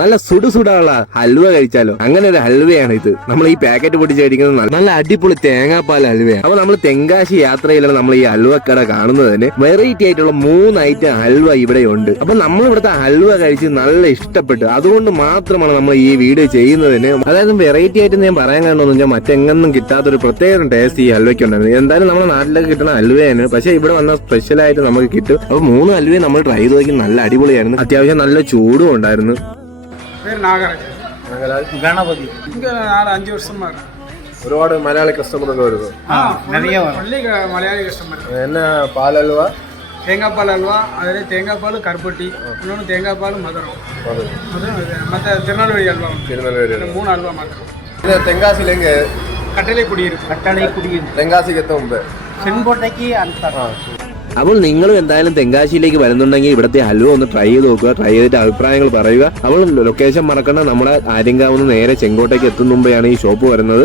നല്ല സുടുസുടുള്ള ഹൽവ കഴിച്ചാലോ? അങ്ങനെ ഒരു ഹൽവയാണ് ഇത്. നമ്മൾ ഈ പാക്കറ്റ് പൊട്ടിച്ച് കഴിക്കുന്നത് നല്ല അടിപൊളി തേങ്ങാപ്പാൽ ഹൽവയാണ്. അപ്പൊ നമ്മൾ തെങ്കാശി യാത്രയിലാണ് നമ്മൾ ഈ ഹൽവക്കട കാണുന്നതിന് വെറൈറ്റി ആയിട്ടുള്ള 3 ഐറ്റം ഹൽവ ഇവിടെ ഉണ്ട്. അപ്പൊ നമ്മൾ ഇവിടുത്തെ ഹൽവ കഴിച്ച് നല്ല ഇഷ്ടപ്പെട്ടു. അതുകൊണ്ട് മാത്രമാണ് നമ്മൾ ഈ വീഡിയോ ചെയ്യുന്നതിന്. അതായത് വെറൈറ്റി ആയിട്ട് ഞാൻ പറയാൻ കണ്ടെന്ന് വെച്ചാൽ മറ്റെങ്ങൊന്നും കിട്ടാത്തൊരു പ്രത്യേക ടേസ്റ്റ് ഈ ഹൽവയ്ക്ക് ഉണ്ടായിരുന്നു. എന്തായാലും നമ്മുടെ നാട്ടിലൊക്കെ കിട്ടുന്ന ഹൽവയാണ്, പക്ഷെ ഇവിടെ വന്ന സ്പെഷ്യൽ ആയിട്ട് നമുക്ക് കിട്ടും. അപ്പൊ 3 ഹൽവയും നമ്മൾ ട്രൈ ചെയ്ത് നോക്കി. നല്ല അടിപൊളിയായിരുന്നു. അത്യാവശ്യം നല്ല ചൂടും ഉണ്ടായിരുന്നു. ഗണപതി நாலு 5 வருஷமா இருக்கு. ഒരുപാട് മലയാളി കസ്റ്റമറൊക്കെ വരുന്നു. மலையாளி கஸ்டமர். என்ன பால் அல்வா? தேங்காய் பால் அல்வா, அதில் தேங்காய் பால் கருப்பட்டி, இன்னொன்று தேங்காய் பால் மதுரம். மற்ற திருநெல்வேலி அல்வா, திருநெல்வேலி 3 அல்வா மாத்திரம். இது தென்காசியில் எங்கே? கட்டளைக்குடி இருக்கு. கட்டளைக்குடி തെങ്കാശിക്ക് എത്തും മുമ്പ് ചെങ്കോട്ടയ്ക്ക് അടുത്താണ്. അപ്പോൾ നിങ്ങളും എന്തായാലും തെങ്കാശിയിലേക്ക് വരുന്നുണ്ടെങ്കിൽ ഇവിടുത്തെ ഹൽവ ഒന്ന് ട്രൈ ചെയ്ത് നോക്കുക. ട്രൈ ചെയ്തിട്ട് അഭിപ്രായങ്ങൾ പറയുക. അപ്പോൾ ലൊക്കേഷൻ മറക്കണ്ട, നമ്മുടെ ആര്യങ്കാവുന്ന നേരെ ചെങ്കോട്ടയ്ക്ക് എത്തും മുമ്പെയാണ് ഈ ഷോപ്പ് വരുന്നത്.